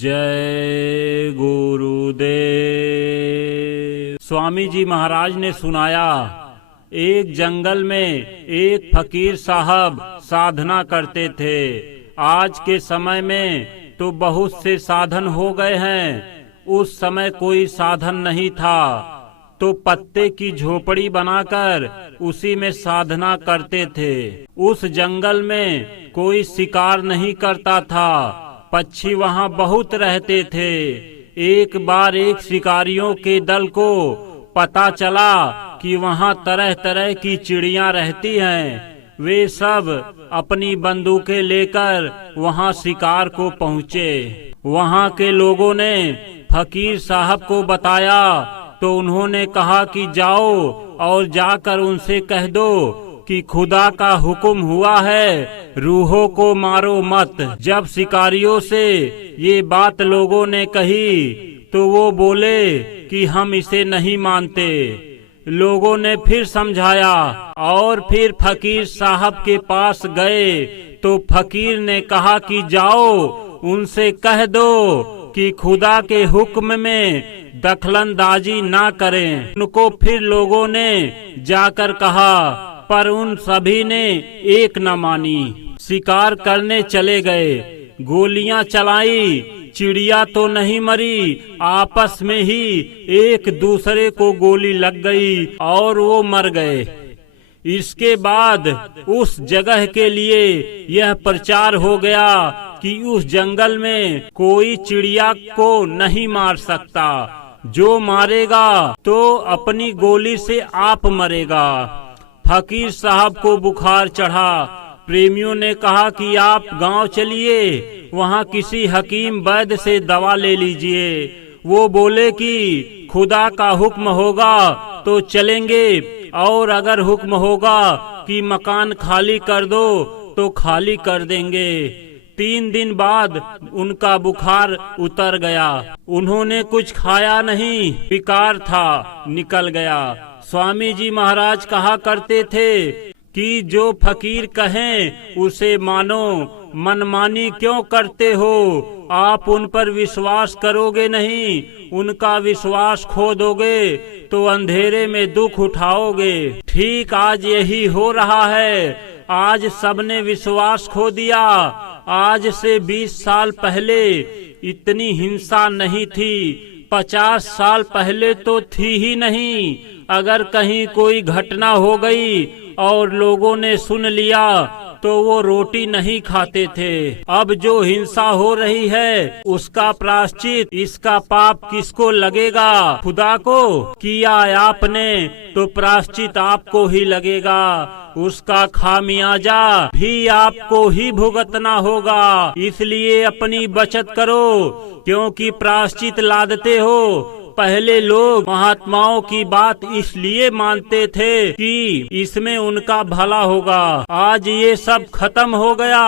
जय गुरुदेव। स्वामी जी महाराज ने सुनाया, एक जंगल में एक फकीर साहब साधना करते थे। आज के समय में तो बहुत से साधन हो गए हैं, उस समय कोई साधन नहीं था तो पत्ते की झोपड़ी बनाकर उसी में साधना करते थे। उस जंगल में कोई शिकार नहीं करता था, पक्षी वहाँ बहुत रहते थे। एक बार एक शिकारियों के दल को पता चला कि वहाँ तरह तरह की चिड़ियाँ रहती हैं। वे सब अपनी बंदूकें लेकर वहाँ शिकार को पहुँचे। वहाँ के लोगों ने फकीर साहब को बताया तो उन्होंने कहा कि जाओ और जाकर उनसे कह दो कि खुदा का हुक्म हुआ है, रूहों को मारो मत। जब शिकारियों से ये बात लोगों ने कही तो वो बोले कि हम इसे नहीं मानते। लोगों ने फिर समझाया और फिर फकीर साहब के पास गए तो फकीर ने कहा कि जाओ उनसे कह दो कि खुदा के हुक्म में दखलंदाजी ना करें। उनको फिर लोगों ने जाकर कहा, पर उन सभी ने एक न मानी। शिकार करने चले गए, गोलियां चलाई, चिड़िया तो नहीं मरी, आपस में ही एक दूसरे को गोली लग गई और वो मर गए। इसके बाद उस जगह के लिए यह प्रचार हो गया कि उस जंगल में कोई चिड़िया को नहीं मार सकता, जो मारेगा तो अपनी गोली से आप मरेगा। फकीर साहब को बुखार चढ़ा। प्रेमियों ने कहा कि आप गांव चलिए, वहां किसी हकीम वैद्य से दवा ले लीजिए। वो बोले कि खुदा का हुक्म होगा तो चलेंगे, और अगर हुक्म होगा कि मकान खाली कर दो तो खाली कर देंगे। 3 दिन बाद उनका बुखार उतर गया। उन्होंने कुछ खाया नहीं, विकार था, निकल गया। स्वामी जी महाराज कहा करते थे कि जो फकीर कहें उसे मानो, मनमानी क्यों करते हो? आप उन पर विश्वास करोगे नहीं, उनका विश्वास खो दोगे तो अंधेरे में दुख उठाओगे। ठीक आज यही हो रहा है। आज सबने विश्वास खो दिया। आज से 20 साल पहले इतनी हिंसा नहीं थी, 50 साल पहले तो थी ही नहीं। अगर कहीं कोई घटना हो गई और लोगों ने सुन लिया तो वो रोटी नहीं खाते थे। अब जो हिंसा हो रही है उसका प्रायश्चित, इसका पाप किसको लगेगा? खुदा को किया आपने तो प्रायश्चित आपको ही लगेगा, उसका खामियाजा भी आपको ही भुगतना होगा। इसलिए अपनी बचत करो, क्योंकि प्रायश्चित लादते हो। पहले लोग महात्माओं की बात इसलिए मानते थे कि इसमें उनका भला होगा। आज ये सब खत्म हो गया।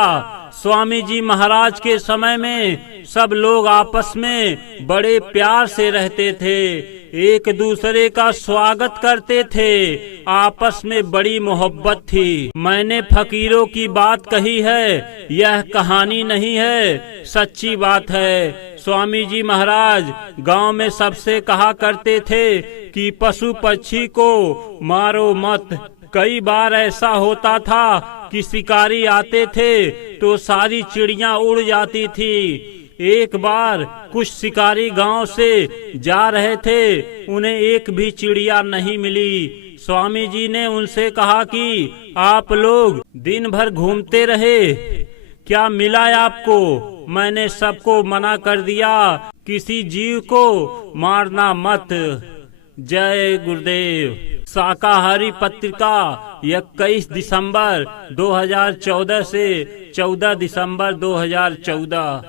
स्वामी जी महाराज के समय में सब लोग आपस में बड़े प्यार से रहते थे, एक दूसरे का स्वागत करते थे, आपस में बड़ी मोहब्बत थी। मैंने फकीरों की बात कही है, यह कहानी नहीं है, सच्ची बात है। स्वामी जी महाराज गांव में सबसे कहा करते थे कि पशु पक्षी को मारो मत। कई बार ऐसा होता था कि शिकारी आते थे तो सारी चिड़ियां उड़ जाती थी। एक बार कुछ शिकारी गांव से जा रहे थे, उन्हें एक भी चिड़िया नहीं मिली। स्वामी जी ने उनसे कहा कि आप लोग दिन भर घूमते रहे, क्या मिला आपको? मैंने सबको मना कर दिया, किसी जीव को मारना मत। जय गुरुदेव। शाकाहारी पत्रिका 21 दिसंबर 2014 से 14 दिसंबर 2014।